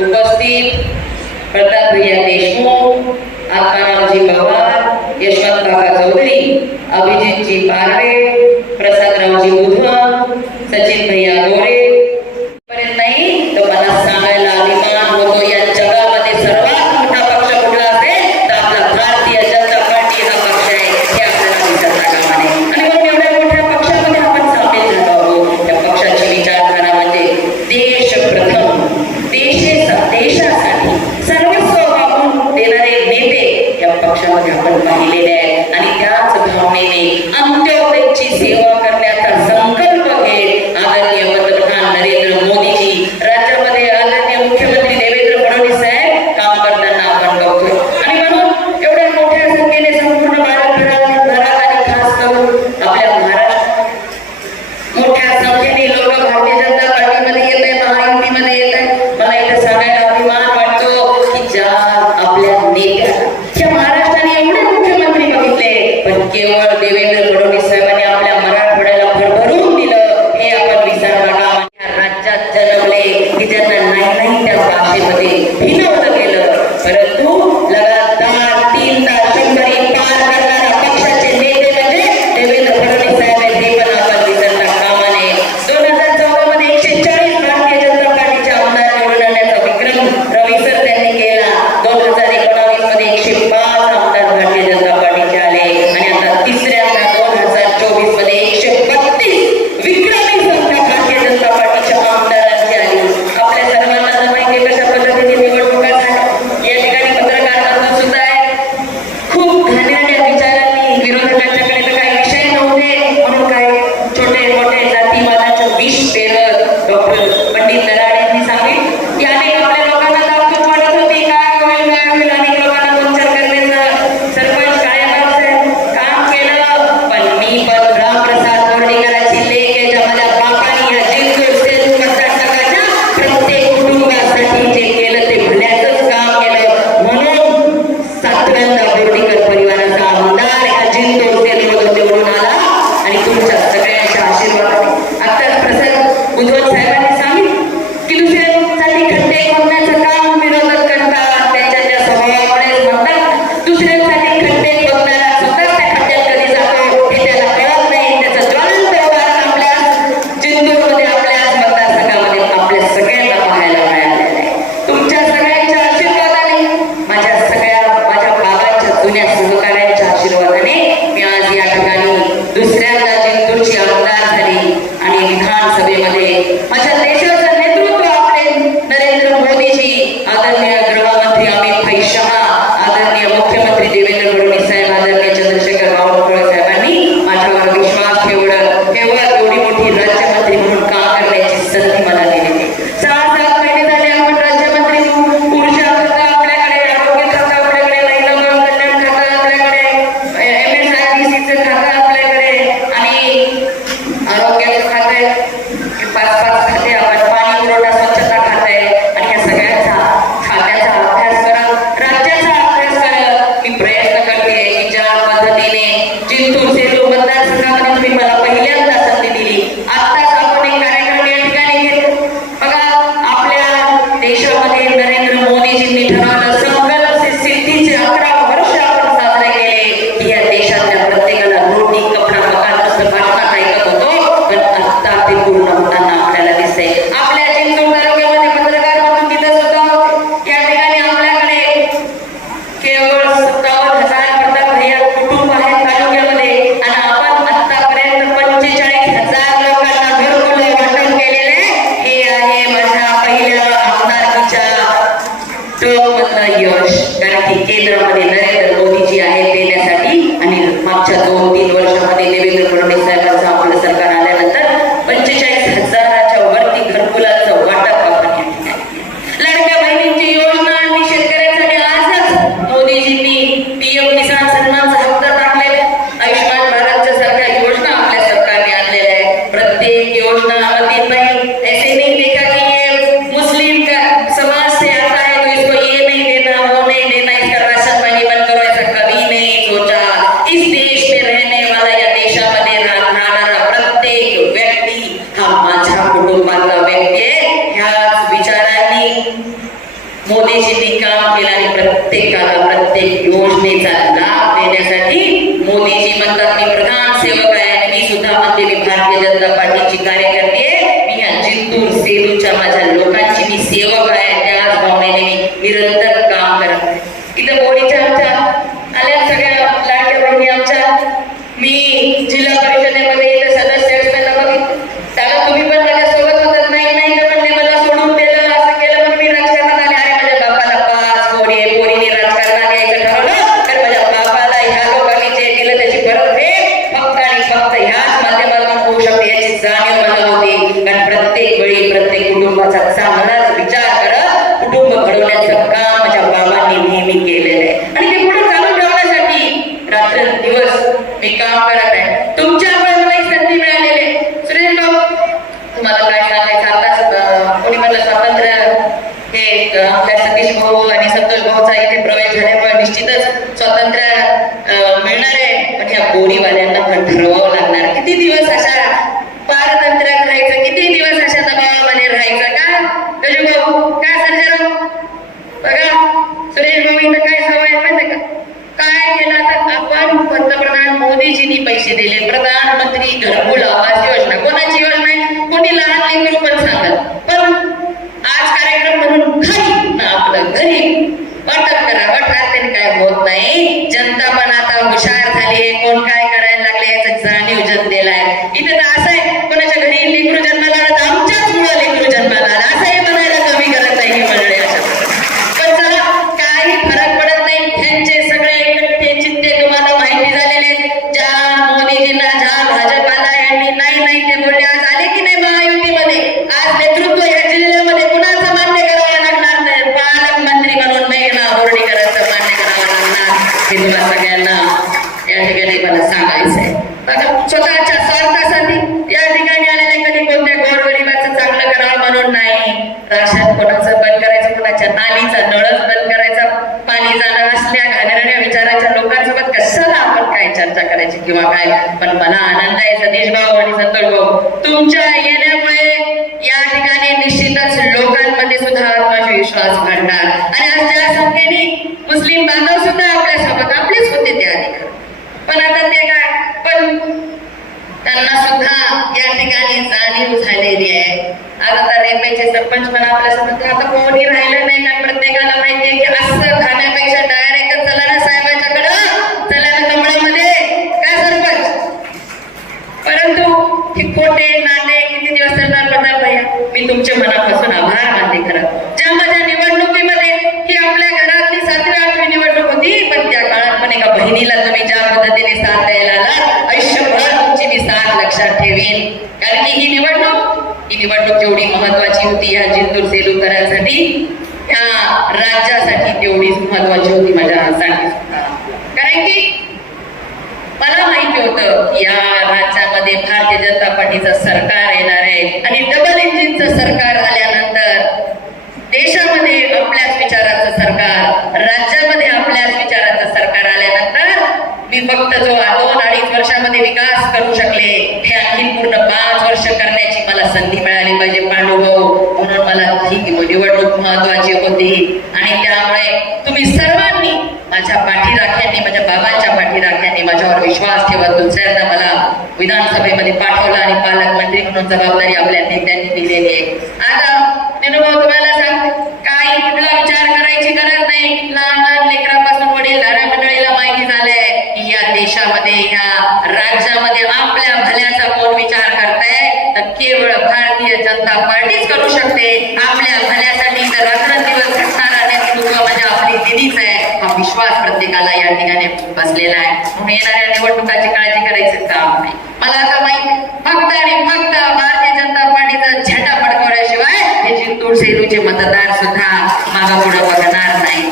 उपस्थित प्रताप भैया देशमुख, आत्मारामजी पवार, यशवंत काका चौधरी, अभिजितजी पारवे, प्रसादरावजी बुधवान, सचिन भैया गोरे पर्यंत नाही तर मला सांगायला अभिमान होतो या जगामध्ये सर्वात मोठा पक्ष कुठला असेल तर आपला भारतीय जनता पार्टी हा पक्ष आहे हे आपल्याला विसरता कामा नये. आणि म्हणून एवढ्या मोठ्या पक्षामध्ये आपण सामील झालो आहोत. त्या पक्षाची विचारधारा म्हणजे देश प्रथम, देशासाठी सर्वस्व वाहून देणारे नेते या पक्षामध्ये आपण पाहिलेले आहेत. आणि त्याच भावनेने अंत्योदयची सेवा करण्याचा संकल्प घेत आदरणीय पंतप्रधान नरेंद्र मोदीजी, राज्यामध्ये आदरणीय मुख्यमंत्री देवेंद्र फडणवीस साहेब काम करताना आपण बघतोय. आणि म्हणून एवढ्या मोठ्या संख्येने संपूर्ण भारतभरात आणि खास करून आपल्या महाराष्ट्रात मोठ्या संख्येने लोक भारतीय जनता पार्टीमध्ये येत आहे, महायुतीमध्ये येत आहे. मला इथे सांगायला अभिमान वाटतो की ज्या आपल्या नेत्या महाराष्ट्राने एवढे मुख्यमंत्री बघितले पण केवळ देवेंद्र फडणवीस साहेबांनी आपल्या मराठवाड्याला भरभरून दिलं हे आपण विसरता कामा नये. राज्यात जन्मले की ज्यांना नाही त्या भाषेमध्ये हिनवलं गेलं, परंतु लगातार 3 दशकभरी पार करणारा पक्षाचे नेते म्हणजे देवेंद्र फडणवीस साहेब आहेत हे पण आपण विसरता कामा नये. 2014 मध्ये 140 भारतीय जनता पार्टीचे आमदार निवडून आणण्याचा विक्रम रविसर त्यांनी केला. 2019 मध्ये 105 आमदार भारतीय जनता पार्टीचे आले आणि आता तिसऱ्यांदा 2024 मध्ये 132 विक्रमी संख्या भारतीय जनता पार्टीच्या आमदारांची आली. आपल्या सर्वांना माहिती कशा पद्धतीने निवडणुका झाल्या. या ठिकाणी पत्रकार बांधव सुद्धा आहे. खूप घाणेरड्या विचारांनी विरोधकांच्याकडे तर काही विषय नव्हते म्हणून काय छोटे मोठे जातीवादाचं विष पेरत डॉक्टर पंडित दराड यांनी सांगितलं की अनेक आपल्या लोकांना दाखवून पडत होती काय होईल अनेक लोकांना पंचर करण्याचं सरपंच कायमचं काम केलं. पण मी पण रामप्रसाद बोर्डीकरांची लेक आहे ज्या माझ्या बापाने या जिंतूर सेलू मतदारसंघाच्या प्रत्येक कुटुंबासाठी जे केलं ते भल्याचंच काम केलं. म्हणून 7व्यांदा बोर्डीकर परिवाराचा आमदार या जिंतूर सेलूमधून निवडून आला आणि तुमच्या सगळ्यांच्या आशीर्वादाने आताच प्रसाद बुधवार साहेबांनी सांगितलं की दुसऱ्यांसाठी खड्डे खोदण्याचं काम विरोधक करतात, त्यांच्या त्या स्वभावामुळे म्हणतात दुसऱ्यांसाठी खड्डे खोदणारा स्वतःच त्या खड्ड्यात कधी जातो हे त्याला कळत नाही. त्याचं ज्वलंत उदाहरण आपल्या जिंतूरमध्ये आपल्या मतदारसंघामध्ये आपल्या सगळ्यांना पाहायला मिळालेलं आहे. तुमच्या सगळ्यांच्या आशीर्वादाने माझ्या बाबांच्या जुन्या सहकार्यांच्या आशीर्वादाने मी आज या ठिकाणी दुसऱ्यांदा जिंतूरची आमदार झाली आणि विधानसभेमध्ये माझ्या देशाचं नेतृत्व आपले नरेंद्र मोदीजी, आदरणीय गृहमंत्री अमित भाई शहा, आदरणीय मुख्यमंत्री देवेंद्र फडणवीस साहेब, आदरणीय चंद्रशेखर बावनकुळे साहेबांनी माझ्यावर विश्वास ठेवलं एवढी मोठी राज्यमंत्री म्हणून काम करण्याची संधी मला दिली. 6-7 महिने झाले आपण राज्यमंत्री ऊर्जा खातं आपल्याकडे, आरोग्य खातं आपल्याकडे, महिला बाल कल्याण खातं आपल्याकडे, MSIDCचं खातं आपल्याकडे आणि आरोग्याचं खातं आहे. 5-5 खाते आपण, पाणी पुरवठा स्वच्छता खातं आहे आणि या सगळ्यांचा खात्याचा अभ्यास करत राज्याचा अभ्यास करत मी प्रयत्न करते की ज्या पद्धतीने जिंतूर सेलू मतदारसंघामध्ये तुम्ही मला पहिल्यांदा संधी दिली. आत्ताच आपण एक कार्यक्रम या ठिकाणी घेतला. बघा आपल्या देशामध्ये नरेंद्र मोदीजींनी ठरवलं संकल्प से सिद्धीचे 11 वर्ष आपण साजरे केले की या देशातल्या प्रत्येकाला रोटी कपडा मकान असं भाषणात ऐकत होतो पण आता ते पूर्ण होताना आपल्याला दिसते. आपल्या जिंतूर तालुक्यामध्ये पत्रकार म्हणून तिथं सुद्धा या ठिकाणी आपल्याकडे केवळ 57,000 प्रताप भैया कुटुंब आहेत तालुक्यामध्ये आणि आपण आतापर्यंत 45,000 लोकांना घरकुल वाटप केलेले हे आहे माझ्या पहिल्या आमदारकीच्या टर्ममधलं यश. कारण की केंद्रामध्ये नरेंद्र मोदीजी आहेत देण्यासाठी आणि मागच्या 2-3 वर्षामध्ये देवेंद्र फडणवीस साहेबांचं आपलं सरकार आल्यानंतर 45,000च्या वरती घरकुलाचं वाटप आपण या ठिकाणी. लाडक्या बहिणींची योजना आणि शेतकऱ्यांसाठी आजच मोदीजींनी PM किसान सन्मानचा हप्ता टाकलेला, आयुष्यमान भारतच्या सारख्या योजना आपल्या सरकारने आणलेल्या आहेत. प्रत्येक योजना अति नहीं ऐसे नहीं देखा कि ये मुस्लिम का समाज से आता है तो इसको ये नहीं देना वो नहीं देना, इसका राशन पानी बंद करो, ऐसा कभी नहीं मोदीजींनी काम केलं आणि प्रत्येकाला प्रत्येक योजनेचा लाभ देण्यासाठी मोदीजी म्हणतात मी प्रधान सेवक आहे आणि मी सुद्धा म्हणते मी भारतीय जनता पार्टीची कार्यकर्ती आहे. मी या जिंतूर सेलूच्या माझ्या लोकांची मी सेवक आहे. त्याच भावनेने मी निरंतर काम करत आहे. इथं बोरीच्या आमच्या आल्या सगळ्या लाडक्या बहिणी आमच्या. मी जिल्हा परिषदेमध्ये इथं सदस्य असताना बघितलं. त्याला तुम्ही पण माझ्यासोबत होतात. नाही नाही तर म्हणले मला सोडून दिलं असं केलं म्हणून मी राजकारणात आले. अरे माझ्या बापाला 5 पोरी आहे. पोरीने राजकारणात यायचं ठरवलं तर माझ्या बापाला ह्या लोकांनी जे दिलं त्याची परतफेड फक्त आणि फक्त ह्याच माध्यमातून होऊ शकते याची जाणीव मला होती. कारण प्रत्येक वेळी प्रत्येक कुटुंबाचा चांगलाच विचार करत कुटुंब घडवण्याचं काम माझ्या बाबांनी नेहमी केलेलं आहे आणि ते पुढे चालू ठेवण्यासाठी रात्रंदिवस मी काम करत आहे. तुमच्यामुळे मला ही संधी मिळालेली आहे. सुरेश भाऊ तुम्हाला काय सांगायचं आताच कोणी म्हणलं स्वातंत्र्य हे आपल्या सतीश भाऊ आणि संतोष भाऊचा इथे प्रवेश झाल्यामुळे निश्चितच स्वातंत्र्य मिळणार आहे. पण ह्या बोरीवाल्यांना पण ठरवावं लागणार किती दिवस अशा पारतंत्र्यात राहायचं, किती दिवस अशा दबावामध्ये राहायचं. का रजू भाऊ काय सर्जराव बघा सुरेश भाऊ इथं काय सवय माहिती का काय केलं. आता आपण पंतप्रधान मोदीजींनी पैसे दिले. प्रधानमंत्री घरकुल आवास योजना कोणाची योजना आहे. कोणी लहान लेकरू पण सांगत. पण आज कार्यक्रम म्हणून घरी ना आपलं घरी वाटप करा. वाटल्याने काय होत नाही. जनता पण आता हुशार झाली आहे. कोण काय करायला लागले याचं जाणीव जनतेला आहे. इथे तर असं आहे कोणाच्या घरी लेकरू जन्माला आला तर आमच्याच मुळे लेकरू जन्माला आला असंही म्हणायला कमी करत नाही ही मंडळी अशा. पण चला काही फरक पडत नाही. ह्यांचे सगळे एकटे चित्ते तुम्हाला माहिती झालेले आहेत. ज्या मोदीजींना ज्या भाजपाला यांनी नाही नाही ते बोलले आज आले की नाही महायुतीमध्ये. आज नेतृत्व या जिल्ह्यामध्ये कुणाचं मान्य करावं लागणार नाही. पालकमंत्री म्हणून मेघना बोर्डीकरांचं मान्य करावं लागणार. हे तुला सगळ्यांना या ठिकाणी मला सांगायचं आहे. स्वतःच्या स्वार्थासाठी या ठिकाणी आलेले कधी कोणत्या गोरगरिबाचं चांगलं करावं म्हणून नाही. राशन कोणाचं बंद करायचं, कोणाच्या नालीचा नळच बंद करायचा, पाणी जाणं असल्या घाणेरड्या विचाराच्या लोकांसोबत कशाला आपण काय चर्चा करायची किंवा काय. पण मला आनंद आहे सतीश भाऊ आणि संतोष भाऊ तुमच्या येण्यामुळे या ठिकाणी निश्चितच लोकांमध्ये सुद्धा आत्मविश्वास वाढणार आणि आज ज्या संख्येने मुस्लिम बांधव सुद्धा आपल्यासोबत आपलेच होते त्या अधिकार. पण आता ते काय पण त्यांना सुद्धा या ठिकाणी जाणीव झालेली आहे. आता रेपेचे सरपंच पण आपल्यासोबत आता कोणी राहिलं नाही. कारण प्रत्येकाला माहितीये की असं खाण्यापेक्षा डायरेक्ट चला ना साहेबांच्याकडं, चला ना कमळामध्ये काय सरपंच. परंतु हे खोटे नाटे किती दिवस चालणार प्रताप भैया. मी तुमच्या मनापासून आभार मानते. खरं ज्या माझ्या निवडणुकीमध्ये ही आपल्या घरातली 7वी 8वी निवडणूक होती. पण त्या काळात पण एका बहिणीला तुम्ही ज्या पद्धतीने साथ द्यायला आला आयुष्यभर तुमची मी साथ लक्षात ठेवीन. कारण की ही निवडणूक जेवढी महत्वाची होती या जिंतूर सेलूकरांसाठी या राज्यासाठी तेवढीच महत्वाची होती माझ्यासाठी सुद्धा. कारण की मला माहिती होतं या राज्यामध्ये भारतीय जनता पार्टीचं सरकार येणार आहे आणि डबल इंजिनचं सरकार आल्यानंतर देशामध्ये आपल्याच विचाराचं सरकार, राज्यामध्ये आपल्याच विचाराचं सरकार आल्यानंतर मी फक्त जो 2-2.5 वर्षामध्ये विकास करू शकले हे आणखी पूर्ण 5 वर्ष करण्याची मला संधी मिळाली पाहिजे पांडुभाऊ. म्हणून मला ही निवडणूक महत्वाची होती आणि त्यामुळे तुम्ही सर्वांनी माझ्या पाठीराख्यांनी, माझ्या बाबांच्या पाठीराख्यांनी माझ्यावर विश्वास ठेवत दुसऱ्यांदा मला विधानसभेमध्ये पाठवलं आणि पालकमंत्री म्हणून जबाबदारी आपल्या नेत्यांनी दिलेली आहे. आता विनोभाऊ तुम्हाला सांगते काही कुठला विचार करायची गरज नाही. लहान लहान लेकरापासून वडीलधाऱ्या मंडळीला माहिती झालंय की या देशामध्ये या राज्यामध्ये आपल्या भल्याचा कोण विचार करताय तर केवळ भारतीय जनता पार्टीच करू शकते. आपल्या भल्यासाठी तर रात्रंदिवस झटणारा नेतृत्व म्हणजे आपली दिदीच आहे हा विश्वास प्रत्येकाला या ठिकाणी बसलेला आहे. म्हणून येणाऱ्या निवडणुकाची काळजी करायचं काम नाही. मला आता माहिती फक्त आणि फक्त भारतीय जनता पार्टीचा झेंडा फडकवल्याशिवाय हे जिंतूर सेलूचे मतदार सुद्धा मागापुढे बघणार नाही.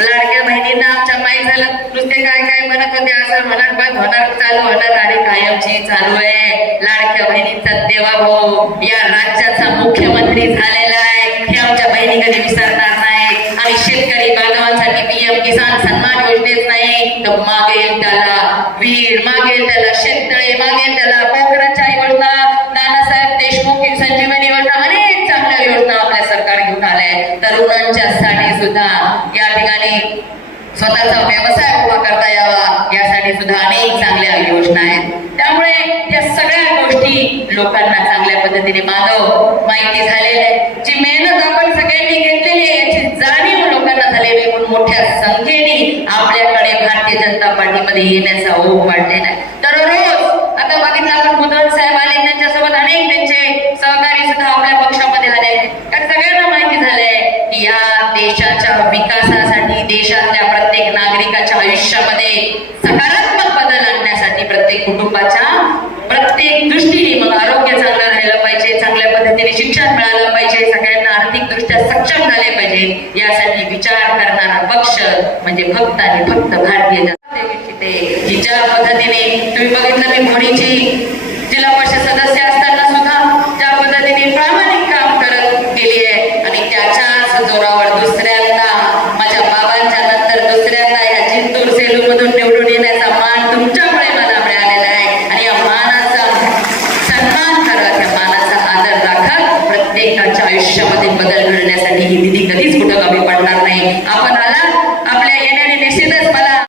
लाडक्या बहिणींना आमच्या माहीत झालं नुसते काय काय म्हणत होते असं होणार बंद होणार चालू होणार आणि कायमची चालू आहे. लाडक्या बहिणींचा देवाभाऊ या राज्याचा मुख्यमंत्री झालेला आहे हे आमच्या बहिणी कधी विसरणार नाही. आणि शेतकरी बांधवांसाठी PM किसान सन्मान योजनेत नाही तर मागेल त्याला वीर, मागेल त्याला शेततळे, मागेल त्याला पोखराच्या योजना, नानासाहेब देशमुख संजीवनी योजना, अनेक चांगल्या योजना आपल्या सरकार घेऊन आलंय. तरुणांच्यासाठी सुद्धा या ठिकाणी स्वतःचा व्यवसाय उभा करता यावा यासाठी सुद्धा अनेक चांगल्या योजना आहेत. त्यामुळे या सगळ्या गोष्टी लोकांना चांगल्या पद्धतीने माहिती झालेल्या आहे. जी मेहनत आपण सगळ्यांनी घेतलेली आहे याची जाणीव लोकांना झालेली आहे, म्हणून मोठ्या संख्येने आपल्याकडे भारतीय जनता पार्टीमध्ये येण्याचा ओघ वाढलेला आहे. दररोज आता बघितलं आपण मुदगल साहेब आले, त्यांच्यासोबत अनेक त्यांचे सहकारी सुद्धा आपल्या पक्षामध्ये आले. तर सगळ्यांना माहिती झालंय की या देशाच्या विकासासाठी, देशातल्या प्रत्येक नागरिकाच्या आयुष्यामध्ये सकारात्मक बदल आणण्यासाठी, प्रत्येक कुटुंबाच्या प्रत्येक दृष्टीने मग आरोग्य चांगलं राहिलं पाहिजे, चांगल्या पद्धतीने शिक्षण मिळालं पाहिजे, सगळ्यांना आर्थिकदृष्ट्या सक्षम झाले पाहिजे, यासाठी विचार करणारा पक्ष म्हणजे फक्त आणि फक्त भारतीय जनता पार्टी. ज्या पद्धतीने तुम्ही बघितलं, मी घोडीची जिल्हा परिषद सदस्य असताना सुद्धा ज्या पद्धतीने प्रामाणिक काम करत गेली आहे आणि त्याच्याच जोरावर दुसऱ्यांदा माझ्या बाबांच्या नंतर दुसऱ्यांदा या जिंतूर सेलू मधून निवडून येण्याचा मान तुमच्या